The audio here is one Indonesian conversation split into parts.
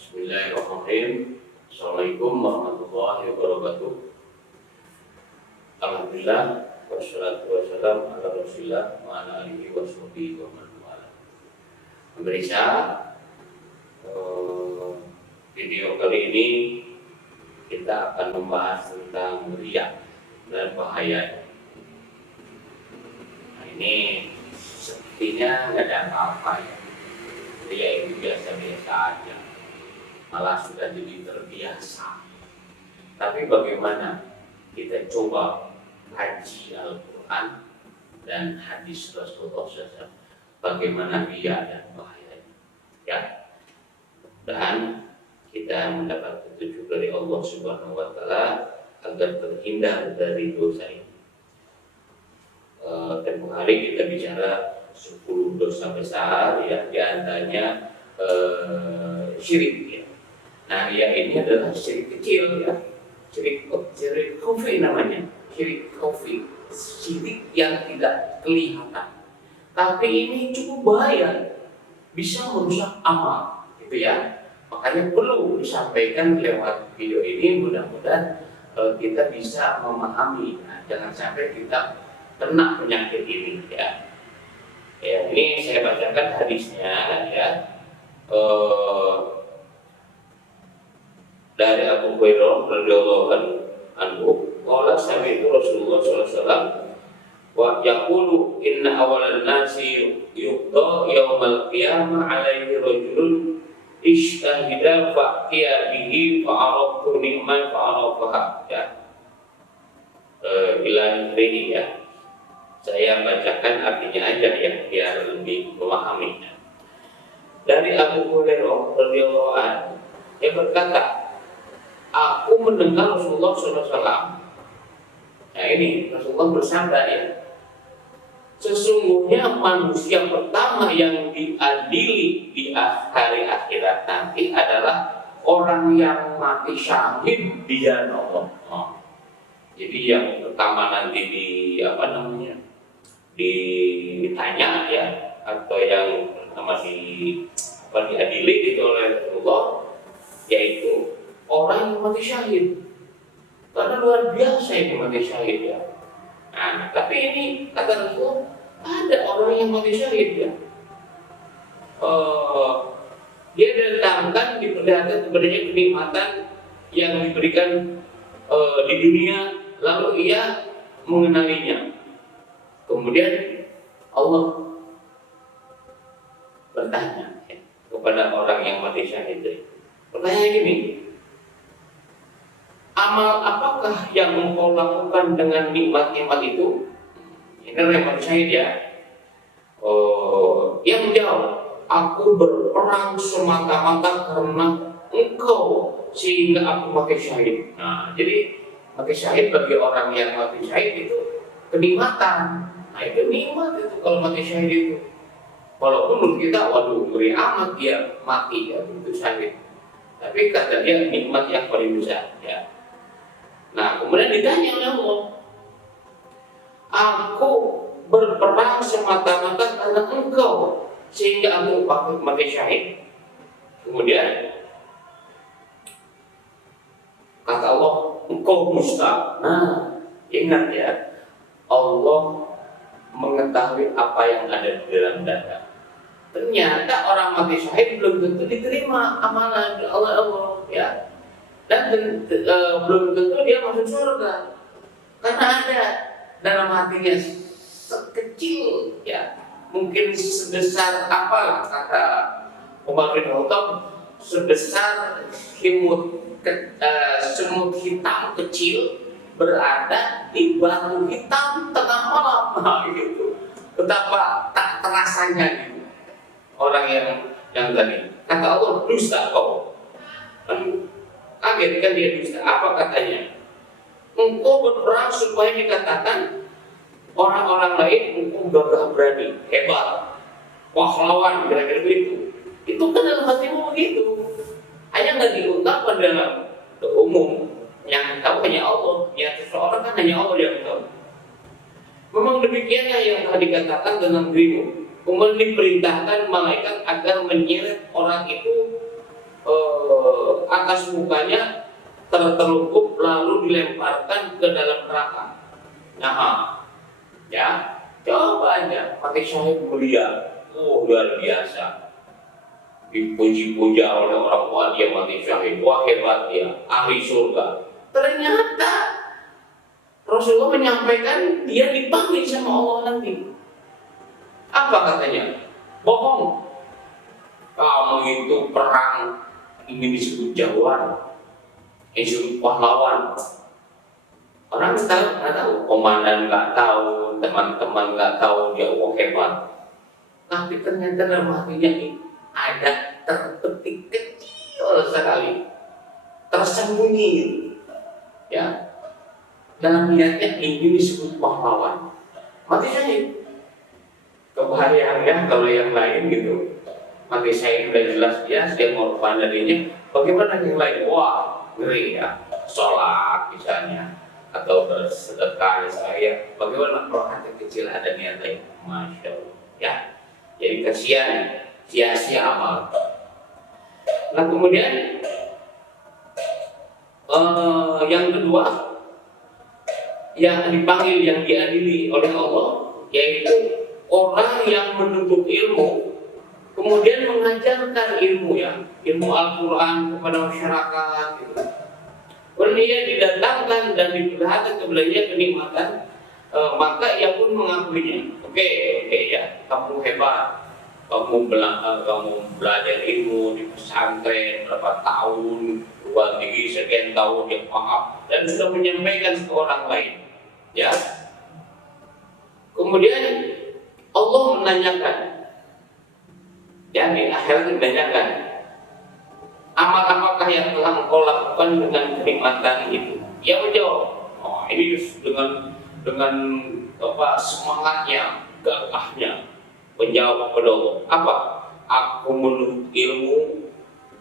Bismillahirrahmanirrahim. Assalamualaikum warahmatullahi wabarakatuh. Alhamdulillah, wassalatu wassalamu ala rasulillah wa ala alihi wa sahbihi wa man wala. Pemirsa, video kali ini kita akan membahas tentang riya dan bahaya. Nah, ini sepertinya nggak ada apa-apa ya. Riya itu biasa-biasa aja, malah sudah jadi terbiasa. Tapi bagaimana kita coba kaji Al-Quran dan hadis Rasulullah SAW, bagaimana riya dan bahayanya, ya. Dan kita mendapat petunjuk dari Allah Subhanahu Wa Taala agar terhindar dari dosa ini. Tempoh hari kita bicara 10 dosa besar, ya, diantaranya syirik, ya. Nah, riya ini adalah syirik kecil, ya, syirik khafi namanya, syirik khafi, syirik yang tidak kelihatan. Tapi ini cukup bahaya, bisa merusak amal, gitu ya. Makanya perlu disampaikan lewat video ini, mudah-mudahan kita bisa memahami. Nah, jangan sampai kita kena penyakit ini, ya. Ya, ini saya bacakan hadisnya, ya. Dari Abu Hurairah radhiyallahu anhu, qala sami'tu Rasulullah sallallahu alaihi wasallam wa yaqulu inna awalan nasi yuqda yaumal qiyamah alaihi rajulun ishtahida faqiya bihi fa'araftu ni'man fa'arafaha, ya. Ila ini, ya. Saya bacakan artinya aja, ya, biar lebih memahami. Dari Abu Hurairah radhiyallahu anhu, dia berkata, aku mendengar Rasulullah SAW. Nah, ini Rasulullah bersabda, ya, sesungguhnya manusia pertama yang diadili di hari akhirat nanti adalah orang yang mati syahid di jalan Allah. Jadi yang pertama nanti ditanya, ya, atau yang pertama diadili gitu oleh Rasulullah, yaitu orang yang mati syahid. Karena luar biasa ini mati syahid, ya. Nah, tapi ini kata Rasulullah, ada orang yang mati syahid, ya. Dia datangkan, diperlihatkan kepadanya kenikmatan yang diberikan di dunia, lalu ia mengenalinya. Kemudian Allah bertanya, ya, kepada orang yang mati syahid. Pertanyaannya gini, amal apakah yang engkau lakukan dengan nikmat-nikmat itu? Ini yang mati syahid, ya. Dia menjawab, aku berperang semata-mata karena engkau sehingga aku mati syahid. Nah, jadi mati syahid bagi orang yang mati syahid itu kenikmatan. Nah, itu nikmat itu kalau mati syahid itu. Walaupun menurut kita, waduh, ngeri amat dia mati, ya, itu syahid. Tapi kata dia nikmat yang paling besar, ya. Nah, kemudian ditanya oleh Allah, aku berperang semata-mata karena engkau sehingga aku mati syahid. Kemudian kata Allah, engkau dusta. Nah, ingat, ya, Allah mengetahui apa yang ada di dalam dada. Ternyata orang mati syahid belum tentu diterima amalan oleh Allah, ya. Dan belum tentu dia masuk surga, karena ada dalam hatinya sekecil, ya, mungkin sebesar apa kata Umar bin Khattab, sebesar semut hitam kecil berada di batu hitam tengah malam. Nah, gitu. Betapa tak terasanya, gitu. Orang yang tadi kata Allah, dusta kau. Kaget kan dia dusta. Apa katanya? Engkau berperang supaya dikatakan orang-orang lain engkau gagah berani, hebat, pahlawan, kira-kira begitu. Itu kan dalam hatimu begitu. Hanya nggak diungkapkan dalam umum. Yang tahu hanya Allah. Yang seseorang kan hanya Allah yang tahu. Memang demikianlah yang telah dikatakan dalam dirimu. Kemudian diperintahkan malaikat agar menyeret orang itu atas mukanya tertelungkup lalu dilemparkan ke dalam neraka. Nah, ya, coba aja mati syahid mulia, luar biasa, dipuji-puja oleh orang tua dia mati syahid, wah hebat dia, ahli surga. Ternyata Rasulullah menyampaikan dia dipanggil sama Allah nanti. Apa katanya? Bohong. Kamu itu perang ingin disebut jagoan, disebut pahlawan. Orang nggak tahu, komandan nggak tahu, teman-teman nggak tahu dia hebat. Tapi ternyata dalam hatinya ini ada terpetik kecil sekali, tersembunyi, ya. Dalam niatnya ingin disebut pahlawan. Mati syahid. Kebahagiaannya kalau yang lain gitu. Mati syahid udah jelas dia mengorbankan dirinya. Bagaimana yang lain? Wah, ngeri ya. Sholat misalnya atau bersedekah misalnya. Bagaimana kalau hati kecil ada niat lain? Masya Allah. Ya. Jadi kasihan, sia-sia amal. Nah kemudian yang kedua yang dipanggil, yang diadili oleh Allah, yaitu orang yang menuntut ilmu kemudian mengajarkan ilmu, ya, ilmu Al-Quran kepada masyarakat gitu. Kalau dia didatangkan dan diperlihatkan kepadanya kenikmatan, maka ia pun mengakuinya. Oke, ya, kamu hebat, kamu belajar ilmu di pesantren berapa tahun, luar tinggi sekian tahun, yang paham dan sudah menyampaikan ke orang lain, ya. Kemudian Allah menanyakan, ya, di akhirat menanyakan, amal apakah yang telah engkau lakukan dengan kenikmatan itu? Ia menjawab, oh ini dengan semangatnya, gagahnya menjawab kepada Allah, apa? Aku menuntut ilmu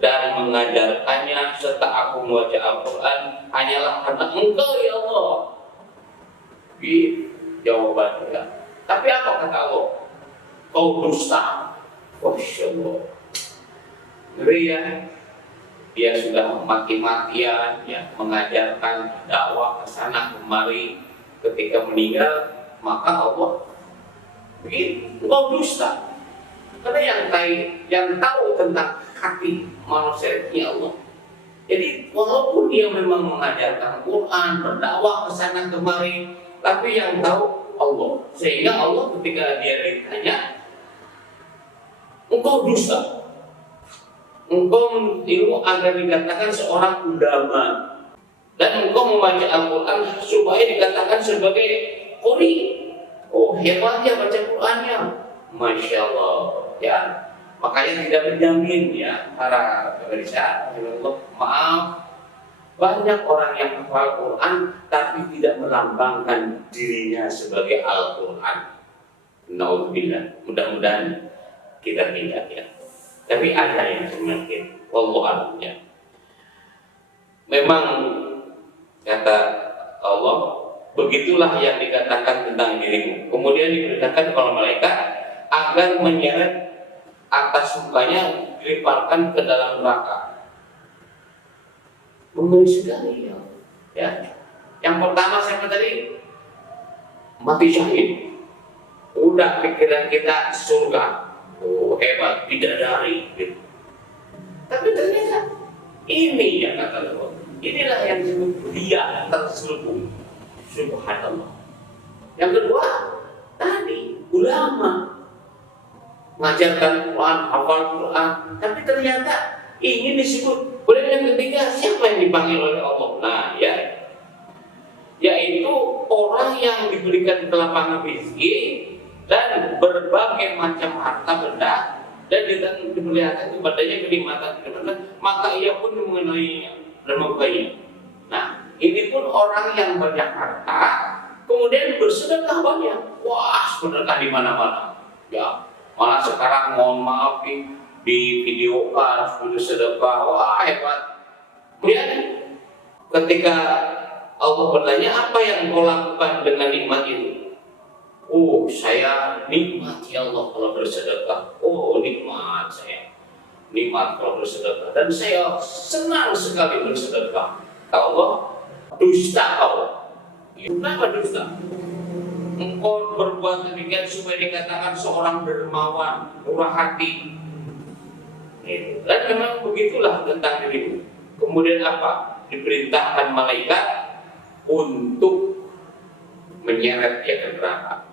dan mengajarkannya serta aku membaca Al-Quran hanyalah karena engkau ya Allah. Jawabannya. Tapi apa kata Allah? Kau dusta. Masya Allah. Ngeri ya. Dia sudah mati-matian, ya, mengajarkan dakwah ke sana kemari. Ketika meninggal, maka Allah kau dusta. Karena yang tahu tentang hati manusia ya Allah. Jadi walaupun dia memang mengajarkan Quran, berdakwah ke sana kemari, tapi yang tahu Allah. Sehingga Allah ketika dia ditanya, engkau dusta, engkau ilmu agar dikatakan seorang ulama, dan engkau membaca Al-Quran supaya dikatakan sebagai qori. Oh hebatnya baca Qurannya, Masya Allah, ya. Makanya tidak menjamin, ya, para pemirsa, maaf, banyak orang yang hafal Quran tapi tidak melambangkan dirinya sebagai Al-Quran. Naudzubillah, mudah-mudahan kita tidak, ya. Tapi ada yang semakin, wallahu a'lam, ya. Memang kata Allah, begitulah yang dikatakan tentang dirimu. Kemudian diperintahkan oleh malaikat agar menyeret atas mukanya, dilemparkan ke dalam neraka. Mengeri sekali, ya. Yang pertama siapa tadi? Mati syahid. Udah pikiran kita surga. Oh hebat, bidadari gitu. Tapi ternyata ini yang kata Allah. Inilah yang disebut dia terselubung. Subhanallah. Yang kedua tadi ulama mengajarkan Quran, hafal Quran, tapi ternyata ingin disebut. Kemudian yang ketiga, siapa yang dipanggil oleh Allah? Nah, ya, yaitu orang yang diberikan kelapangan rezeki dan berbagai macam harta benda dan diperlihatkan kepadanya kenikmatan, maka ia pun mengenalinya dan membukanya. Nah, ini pun orang yang banyak harta, kemudian bersedekah banyak. Wah, sedekah di mana-mana, ya. Malah sekarang mohon maaf di videokan sudah sedekah, wah hebat. Kemudian ketika Allah bertanya, apa yang kau lakukan dengan nikmat itu? Oh saya nikmat ya Allah kalau bersedekah. Oh nikmat saya. nikmat kalau bersedekah, dan saya senang sekali bersedekah. Tahu kok, dusta kau. Kenapa dusta? Engkau berbuat demikian supaya dikatakan seorang dermawan, murah hati. Dan memang begitulah tentang dirimu. Kemudian apa? Diperintahkan malaikat untuk menyeret dia ke neraka.